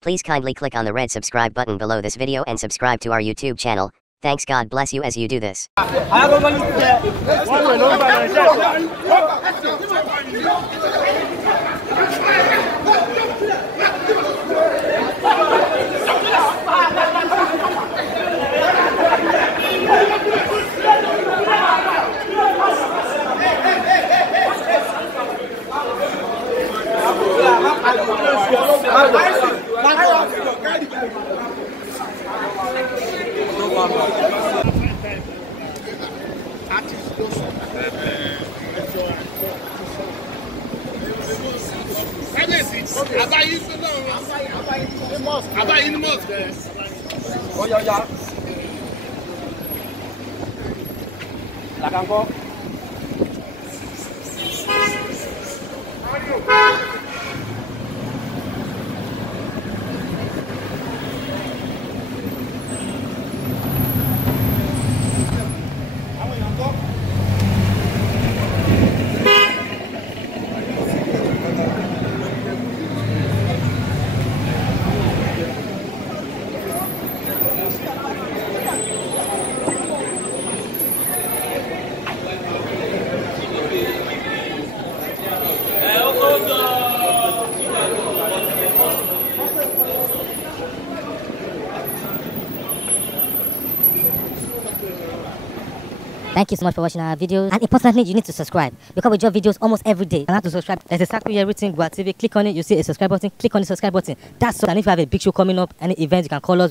Please kindly click on the red subscribe button below this video and subscribe to our YouTube channel. Thanks, God bless you as you do this. Thank you so much for watching our videos, and importantly, you need to subscribe because we drop videos almost every day. And how to subscribe? There's a circle here written Gua TV. Click on it, you see a subscribe button. Click on the subscribe button. That's all. And if you have a big show coming up, any event, you can call us.